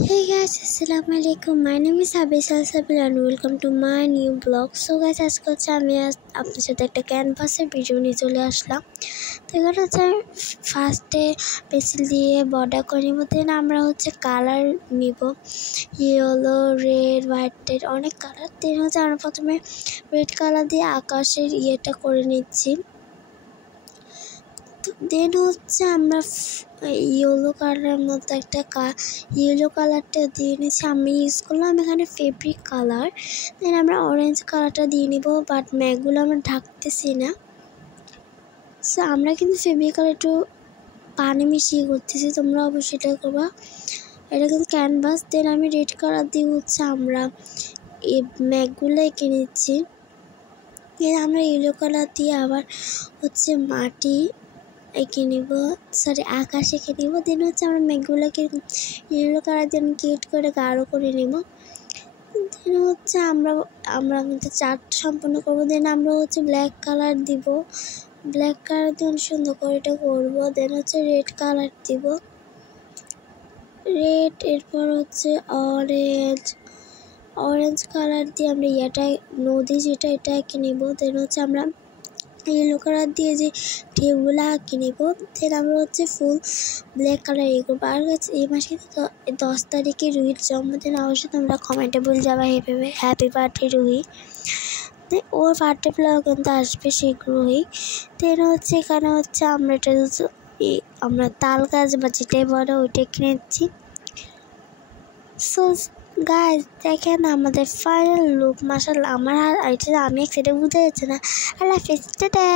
Hey guys, Assalamualaikum. My name is Habis Al-Sabil and welcome to my new blog. So guys, আজকে হচ্ছে আমি আপনার সাথে একটা ক্যানভাসের ভিডিও নিয়ে চলে আসলাম। তো এখানে হচ্ছে ফার্স্টে পেন্সিল দিয়ে বর্ডার করে নিব, দেন আমরা হচ্ছে কালার নিব, ইয়েলো, রেড, হোয়াইট, অনেক কালার। দেন হচ্ছে আমরা প্রথমে রেড কালার দিয়ে আকাশের ইয়েটা করে নিচ্ছি। দেন হচ্ছে আমরা ইয়েলো কালারের মধ্যে একটা ইয়েলো কালারটা দিয়ে নিচ্ছি। আমি ইউজ করলাম এখানে ফেব্রিক কালার। দেন আমরা অরেঞ্জ কালারটা দিয়ে নিব, বাট ম্যাগগুলো আমরা ঢাকতেছি না। সো আমরা কিন্তু ফেব্রিক কালার একটু পানি মিশিয়ে করতেছি, তোমরা অবশ্যই এটা করবা। এটা কিন্তু ক্যানভাস। দেন আমি রেড কালার দিয়ে হচ্ছে আমরা এই ম্যাগগুলো এঁকে নিচ্ছি। দেন আমরা ইয়েলো কালার দিয়ে আবার হচ্ছে মাটি এঁকে নিব, আকাশ এঁকে নিব। দেন হচ্ছে আমরা মেঘগুলোকে ইয়েলো কালার দিয়ে কিউট করে গাঢ় করে নিব। দেন হচ্ছে আমরা আমাদের চার্ট সম্পূর্ণ করবো। দেন আমরা হচ্ছে ব্ল্যাক কালার দিব, ব্ল্যাক কালার দিয়ে সুন্দর করে এটা করবো। দেন হচ্ছে রেড কালার দিব, রেড, এরপর হচ্ছে অরেঞ্জ কালার দিয়ে আমরা নদী যেটা এটা এঁকে নিব। দেন হচ্ছে আমরা ইয়েলো কালার দিয়ে যে ঢেউগুলো আঁকে নিব। দেন আমরা হচ্ছে ফুল ব্ল্যাক কালার ইয়ে করবো। আর হচ্ছে এই মাসে 10 তারিখে রুহির জন্মদিন, অবশ্যই তোমরা কমেন্টে বলে যাবা হ্যাপি বার্থডে রুহি। ওর বার্থডে ব্লগ কিন্তু আসবে শীঘ্রই। দেন হচ্ছে এখানে হচ্ছে আমরা তাল গাছ বা যেটাই বড় ওইটা কিনেছি। সো গাইজ দেখেন আমাদের ফাইনাল লুক, মাশাআল্লাহ। আমি এক সাইডে বুঝতে যাচ্ছে না। আল্লাহ হাফেজ, টাটা।